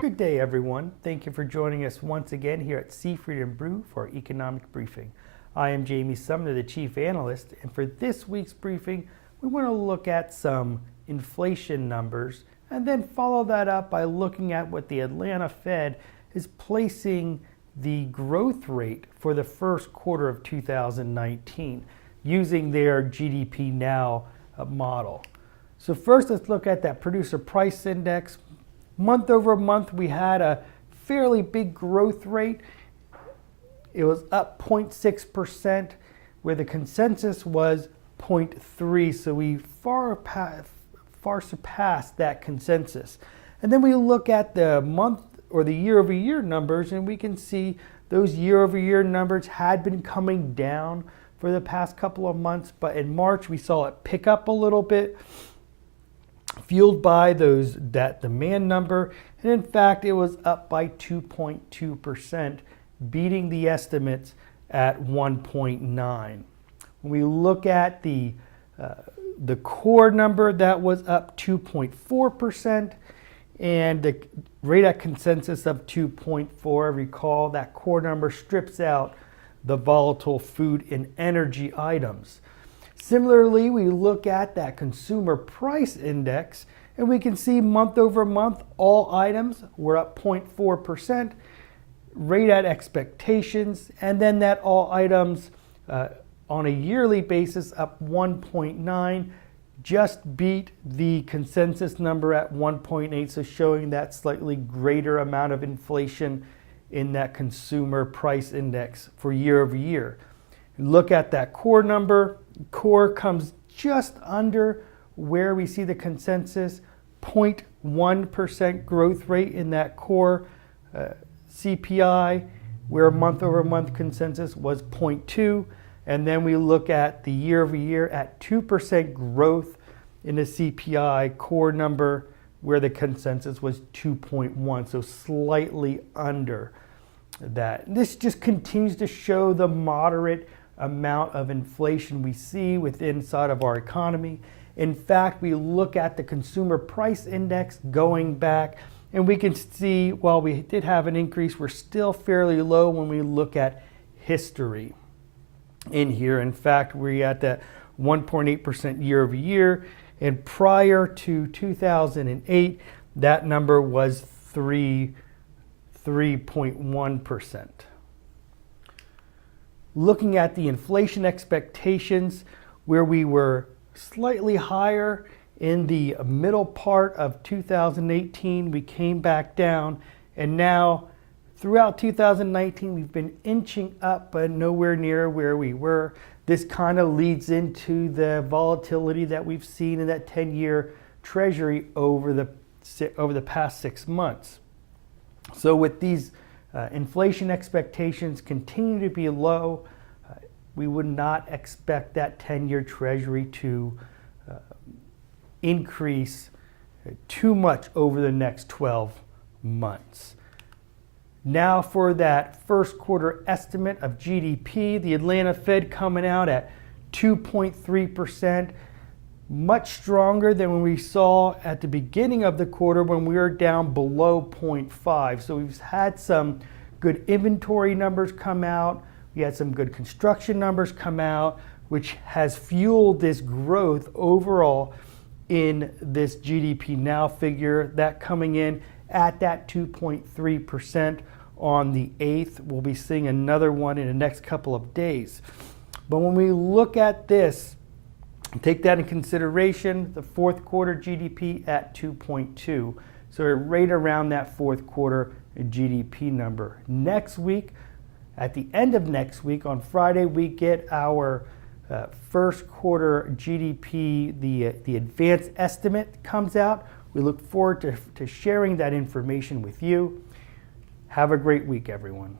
Good day, everyone. Thank you for joining us once again here at Seafried and Brew for our economic briefing. I am Jamie Sumner, the chief analyst, and for this week's briefing, we want to look at some inflation numbers and then follow that up by looking at what the Atlanta Fed is placing the growth rate for the first quarter of 2019 using their GDPNow model. So first, let's look at that producer price index. Month over month, we had a fairly big growth rate. It was up 0.6%, where the consensus was 0.3%. So we far surpassed that consensus. And then we look at the month or the year-over-year numbers, and we can see those year-over-year numbers had been coming down for the past couple of months. But in March, we saw it pick up a little bit, fueled by that demand number, and in fact it was up by 2.2%, beating the estimates at 1.9. When we look at the core number, that was up 2.4%, and the rate at consensus of 2.4. Recall that core number strips out the volatile food and energy items. Similarly, we look at that consumer price index, and we can see month over month, all items were up 0.4%, rate at expectations, and then that all items on a yearly basis up 1.9, just beat the consensus number at 1.8, so showing that slightly greater amount of inflation in that consumer price index for year over year. Look at that core number. Core comes just under where we see the consensus, 0.1% growth rate in that core CPI, where month over month consensus was 0.2. And then we look at the year over year at 2% growth in the CPI core number, where the consensus was 2.1, so slightly under that. This just continues to show the moderate amount of inflation we see inside of our economy. In fact, we look at the consumer price index going back, and we can see while we did have an increase, we're still fairly low when we look at history in here. In fact, we're at that 1.8% year over year, and prior to 2008, that number was 3.1%. Looking at the inflation expectations, where we were slightly higher in the middle part of 2018, we came back down, and now throughout 2019 we've been inching up but nowhere near where we were. This kind of leads into the volatility that we've seen in that 10-year Treasury over the past 6 months. So with these inflation expectations continue to be low, we would not expect that 10-year Treasury to increase too much over the next 12 months. Now for that first quarter estimate of GDP, the Atlanta Fed coming out at 2.3%, much stronger than when we saw at the beginning of the quarter when we were down below 0.5. So we've had some good inventory numbers come out. We had some good construction numbers come out, which has fueled this growth overall in this GDPNow figure, that coming in at that 2.3% on the 8th. We'll be seeing another one in the next couple of days. But when we look at this, take that in consideration, the fourth quarter GDP at 2.2. So we're right around that fourth quarter GDP number. Next week, at the end of next week, on Friday, we get our first quarter GDP, the advanced estimate comes out. We look forward to sharing that information with you. Have a great week, everyone.